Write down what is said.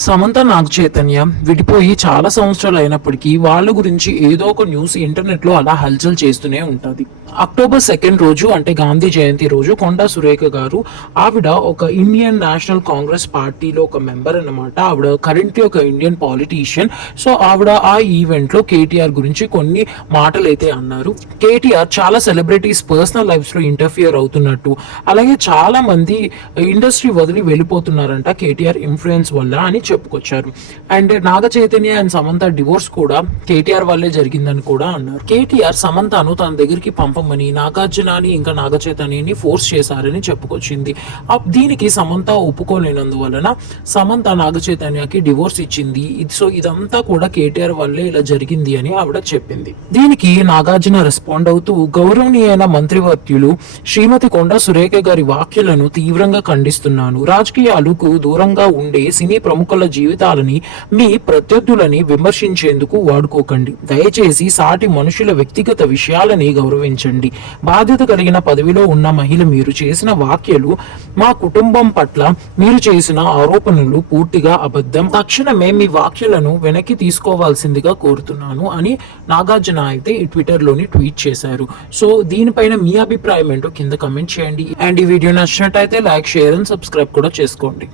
సమంత నాగ చైతన్య విడిపోయి చాలా సంవత్సరాలు అయినప్పటికీ వాళ్ళ గురించి ఏదో ఒక న్యూస్ ఇంటర్నెట్లో అలా హల్చల్ చేస్తూనే ఉంటుంది. అక్టోబర్ సెకండ్ రోజు అంటే గాంధీ జయంతి రోజు కొండా సురేఖ గారు ఆవిడ ఒక ఇండియన్ నేషనల్ కాంగ్రెస్ పార్టీలో ఒక మెంబర్ అన్నమాట. ఆవిడ కరెంట్లీ ఒక ఇండియన్ పాలిటీషియన్ సో ఆవిడ ఆ ఈవెంట్లో కేటీఆర్ గురించి కొన్ని మాటలు అయితే అన్నారు. కేటీఆర్ చాలా సెలబ్రిటీస్ పర్సనల్ లైఫ్స్లో ఇంటర్ఫియర్ అవుతున్నట్టు. అలాగే చాలా మంది ఇండస్ట్రీ వదిలి వెళ్ళిపోతున్నారంట కేటీఆర్ ఇన్ఫ్లుయెన్స్ వల్ల అని చెప్పుకొచ్చారు. And Naga Chaitanya and Samantha divorce కూడా కేటీఆర్ వల్లే జరిగిందని కూడా అన్నారు. కేటీఆర్ సమంతను తన దగ్గరికి రమ్మని నాగార్జునాని ఇంకా నాగచైతన్యని ఫోర్స్ చేశారని చెప్పుకొచ్చింది. దీనికి సమంత ఒప్పుకోలేనందువలన సమంత నాగచైతన్యకి డివోర్స్ ఇచ్చింది. సో ఇదంతా కూడా కేటీఆర్ వల్లే ఇలా జరిగింది అని ఆవిడ చెప్పింది. దీనికి నాగార్జున రెస్పాండ్ అవుతూ గౌరవనీయైన మంత్రివర్త్యులు శ్రీమతి కొండ సురేఖ గారి వ్యాఖ్యలను తీవ్రంగా ఖండిస్తున్నాను. రాజకీయాలకు దూరంగా ఉండే సినీ ప్రముఖుల జీవితాలని మీ ప్రత్యర్థులని విమర్శించేందుకు వాడుకోకండి. దయచేసి సాటి మనుషుల వ్యక్తిగత విషయాలని గౌరవించండి. బాధ్యత కలిగిన పదవిలో ఉన్న మహిళ మీరు చేసిన వ్యాఖ్యలు మా కుటుంబం పట్ల మీరు చేసిన ఆరోపణలు పూర్తిగా అబద్ధం. తక్షణమే మీ వ్యాఖ్యలను వెనక్కి తీసుకోవాల్సిందిగా కోరుతున్నాను అని నాగార్జున అయితే ఈ ట్విట్టర్లోని ట్వీట్ చేశారు. సో దీనిపైన మీ అభిప్రాయం ఏంటో కింద కమెంట్ చేయండి. అండ్ ఈ వీడియో నచ్చినట్టయితే లైక్ షేర్ అండ్ సబ్స్క్రైబ్ కూడా చేసుకోండి.